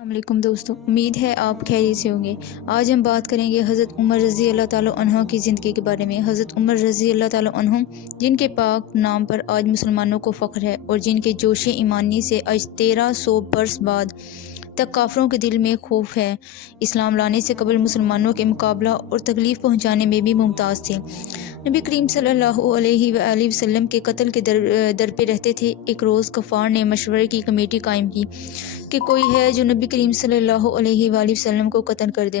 السلام علیکم دوستو، امید ہے آپ خیریت سے ہوں گے۔ آج ہم بات کریں گے حضرت عمر رضی اللہ تعالیٰ عنہ کی زندگی کے بارے میں۔ حضرت عمر رضی اللہ تعالیٰ عنہ جن کے پاک نام پر آج مسلمانوں کو فخر ہے اور جن کے جوش ایمانی سے آج 1300 برس بعد تک کافروں کے دل میں خوف ہے، اسلام لانے سے قبل مسلمانوں کے مقابلہ اور تکلیف پہنچانے میں بھی ممتاز تھے۔ نبی کریم صلی اللہ علیہ وآلہ وسلم کے قتل کے در پہ رہتے تھے۔ ایک روز غفار نے مشورے کی کمیٹی قائم کی کہ کوئی ہے جو نبی کریم صلی اللہ علیہ وآلہ وسلم کو قتل کر دے۔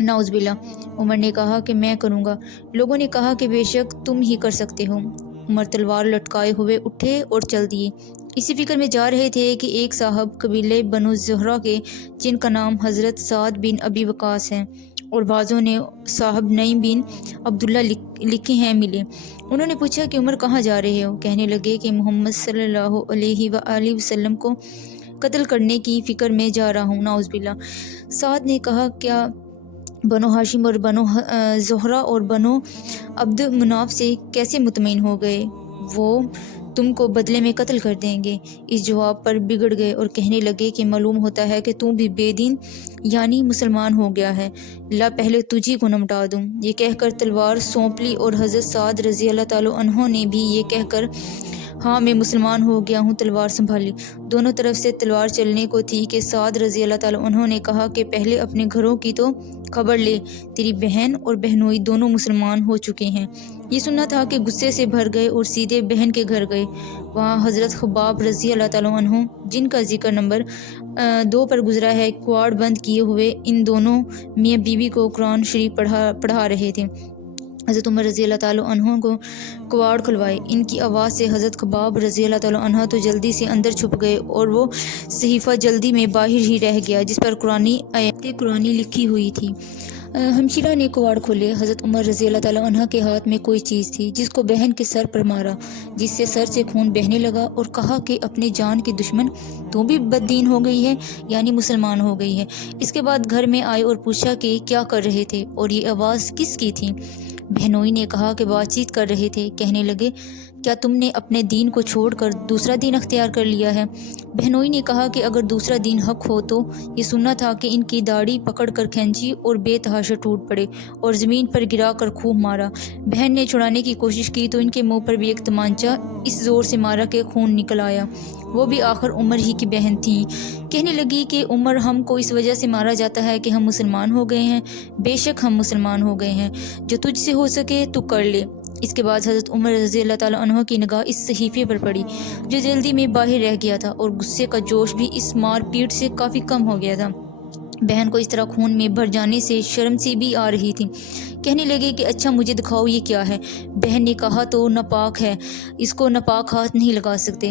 نعوذ باللہ۔ عمر نے کہا کہ میں کروں گا۔ لوگوں نے کہا کہ بے شک تم ہی کر سکتے ہو۔ عمر تلوار لٹکائے ہوئے اٹھے اور چل دیے۔ اسی فکر میں جا رہے تھے کہ ایک صاحب قبیلے بنو زہرہ کے، جن کا نام حضرت سعد بن ابی وقاص ہے اور بعضوں نے صاحب نعیم بن عبداللہ لکھے ہیں، ملے۔ انہوں نے پوچھا کہ عمر کہاں جا رہے ہو؟ کہنے لگے کہ محمد صلی اللہ علیہ وآلہ وسلم کو قتل کرنے کی فکر میں جا رہا ہوں۔ نعوذ باللہ۔ سعد نے کہا کیا بنو ہاشم اور بنو زہرہ اور بنو عبد مناف سے کیسے مطمئن ہو گئے؟ وہ تم کو بدلے میں قتل کر دیں گے۔ اس جواب پر بگڑ گئے اور کہنے لگے کہ معلوم ہوتا ہے کہ تم بھی بے دین یعنی مسلمان ہو گیا ہے، لا پہلے تجھی کو نمٹا دوں۔ یہ کہہ کر تلوار سونپ لی اور حضرت سعد رضی اللہ تعالیٰ عنہ نے بھی یہ کہہ کر ہاں میں مسلمان ہو گیا ہوں تلوار سنبھالی۔ دونوں طرف سے تلوار چلنے کو تھی کہ سعد رضی اللہ تعالیٰ عنہ نے کہا کہ پہلے اپنے گھروں کی تو خبر لے، تیری بہن اور بہنوئی دونوں مسلمان ہو چکے ہیں۔ یہ سننا تھا کہ غصے سے بھر گئے اور سیدھے بہن کے گھر گئے۔ وہاں حضرت خباب رضی اللہ تعالیٰ عنہ، جن کا ذکر نمبر 2 پر گزرا ہے، کواڑ بند کیے ہوئے ان دونوں میاں بیوی کو قرآن شریف پڑھا رہے تھے۔ حضرت عمر رضی اللہ تعالیٰ عنہ کو کواڑ کھلوائے۔ ان کی آواز سے حضرت خباب رضی اللہ تعالیٰ عنہ تو جلدی سے اندر چھپ گئے اور وہ صحیفہ جلدی میں باہر ہی رہ گیا جس پر قرآنی لکھی ہوئی تھی۔ ہمشیرہ نے کواڑ کھولے۔ حضرت عمر رضی اللہ تعالیٰ عنہ کے ہاتھ میں کوئی چیز تھی جس کو بہن کے سر پر مارا، جس سے سر سے خون بہنے لگا اور کہا کہ اپنے جان کی دشمن تو بھی بد دین ہو گئی ہے یعنی مسلمان ہو گئی ہے۔ اس کے بعد گھر میں آئے اور پوچھا کہ کیا کر رہے تھے اور یہ آواز کس کی تھی؟ بہنوئی نے کہا کہ بات چیت کر رہے تھے۔ کہنے لگے کیا تم نے اپنے دین کو چھوڑ کر دوسرا دین اختیار کر لیا ہے؟ بہنوئی نے کہا کہ اگر دوسرا دین حق ہو تو یہ سننا تھا کہ ان کی داڑھی پکڑ کر کھینچی اور بے تحاشا ٹوٹ پڑے اور زمین پر گرا کر خوب مارا۔ بہن نے چھڑانے کی کوشش کی تو ان کے منہ پر بھی ایک تمانچہ اس زور سے مارا کہ خون نکل آیا۔ وہ بھی آخر عمر ہی کی بہن تھیں۔ کہنے لگی کہ عمر، ہم کو اس وجہ سے مارا جاتا ہے کہ ہم مسلمان ہو گئے ہیں۔ بے شک ہم مسلمان ہو گئے ہیں، جو تجھ سے ہو سکے تو کر لے۔ اس کے بعد حضرت عمر رضی اللہ تعالیٰ عنہ کی نگاہ اس صحیفے پر پڑی جو جلدی میں باہر رہ گیا تھا اور غصے کا جوش بھی اس مار پیٹ سے کافی کم ہو گیا تھا۔ بہن کو اس طرح خون میں بھر جانے سے شرم سی بھی آ رہی تھی۔ کہنے لگے کہ اچھا مجھے دکھاؤ یہ کیا ہے؟ بہن نے کہا تو ناپاک ہے، اس کو ناپاک ہاتھ نہیں لگا سکتے۔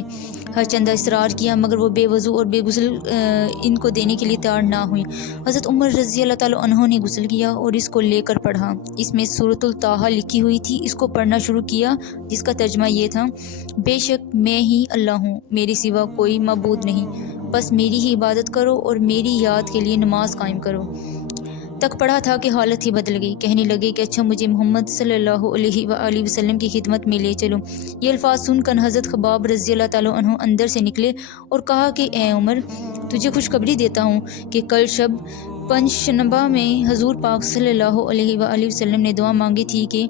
ہر چندہ اصرار کیا مگر وہ بے وضو اور بے غسل ان کو دینے کے لیے تیار نہ ہوئی۔ حضرت عمر رضی اللہ تعالیٰ عنہ نے غسل کیا اور اس کو لے کر پڑھا۔ اس میں سورۃ الطٰہٰ لکھی ہوئی تھی۔ اس کو پڑھنا شروع کیا جس کا ترجمہ یہ تھا، بے شک میں ہی اللہ ہوں، میرے سوا کوئی معبود نہیں، بس میری ہی عبادت کرو اور میری یاد کے لیے نماز قائم کرو، تک پڑھا تھا کہ حالت ہی بدل گئی۔ کہنے لگے کہ اچھا مجھے محمد صلی اللہ علیہ وآلہ وسلم کی خدمت میں لے چلو۔ یہ الفاظ سن کر حضرت خباب رضی اللہ تعالیٰ عنہ اندر سے نکلے اور کہا کہ اے عمر، تجھے خوشخبری دیتا ہوں کہ کل شب پنجشنبہ میں حضور پاک صلی اللہ علیہ وآلہ وسلم نے دعا مانگی تھی کہ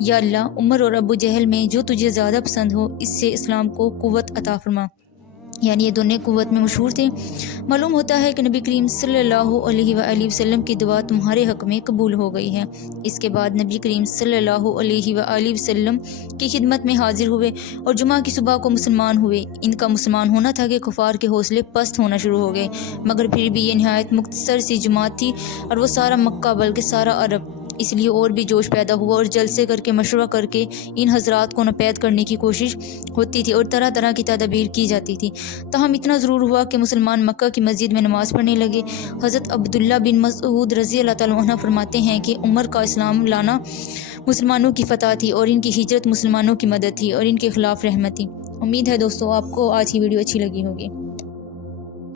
یا اللہ، عمر اور ابو جہل میں جو تجھے زیادہ پسند ہو اس سے اسلام کو قوت عطا فرما۔ یعنی یہ دونوں قوت میں مشہور تھے۔ معلوم ہوتا ہے کہ نبی کریم صلی اللہ علیہ وآلہ وسلم کی دعا تمہارے حق میں قبول ہو گئی ہے۔ اس کے بعد نبی کریم صلی اللہ علیہ وآلہ وسلم کی خدمت میں حاضر ہوئے اور جمعہ کی صبح کو مسلمان ہوئے۔ ان کا مسلمان ہونا تھا کہ کفار کے حوصلے پست ہونا شروع ہو گئے، مگر پھر بھی یہ نہایت مختصر سی جماعت تھی اور وہ سارا مکہ بلکہ سارا عرب، اس لیے اور بھی جوش پیدا ہوا اور جلسے کر کے مشورہ کر کے ان حضرات کو ناپید کرنے کی کوشش ہوتی تھی اور طرح طرح کی تدابیر کی جاتی تھی۔ تاہم اتنا ضرور ہوا کہ مسلمان مکہ کی مسجد میں نماز پڑھنے لگے۔ حضرت عبداللہ بن مسعود رضی اللہ تعالیٰ عنہ فرماتے ہیں کہ عمر کا اسلام لانا مسلمانوں کی فتح تھی اور ان کی ہجرت مسلمانوں کی مدد تھی اور ان کے خلاف رحمت تھی۔ امید ہے دوستو آپ کو آج کی ویڈیو اچھی لگی ہوگی۔